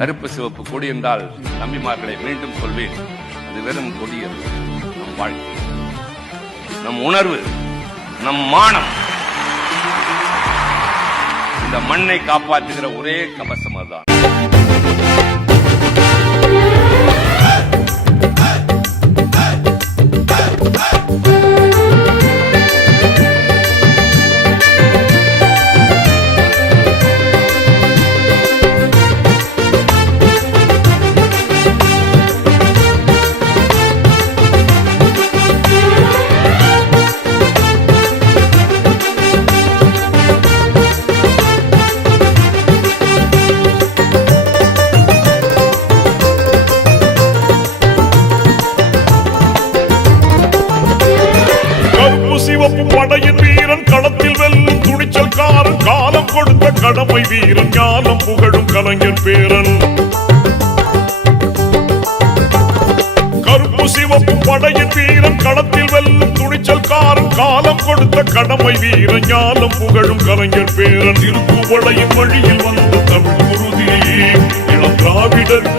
கருப்பு சிவப்பு கொடி என்றால் தம்பிமார்களை மீண்டும் சொல்வேன், அது வெறும் கொடி அல்ல. நம் வாழ்க்கை, நம் உணர்வு, நம் மானம், இந்த மண்ணை காப்பாற்றுகிற ஒரே கவசம் அதுதான். சிவப்பு படையின் வீரன் களத்தில் வெல்லும் துணிச்சல்காரன், காலம் கொடுத்த கடமை வீரன், ஞானம் புகழும் கலைஞர் பேரன். கருப்பு சிவப்பு படையின் வீரன் களத்தில் வெல்லும் துணிச்சல்காரன், காலம் கொடுத்த கடமை வீரன், ஞானம் புகழும் கலைஞர் பேரன். திருப்புவளையின் வழியில் வந்த தமிழ் குருதி, இளம் திராவிடர்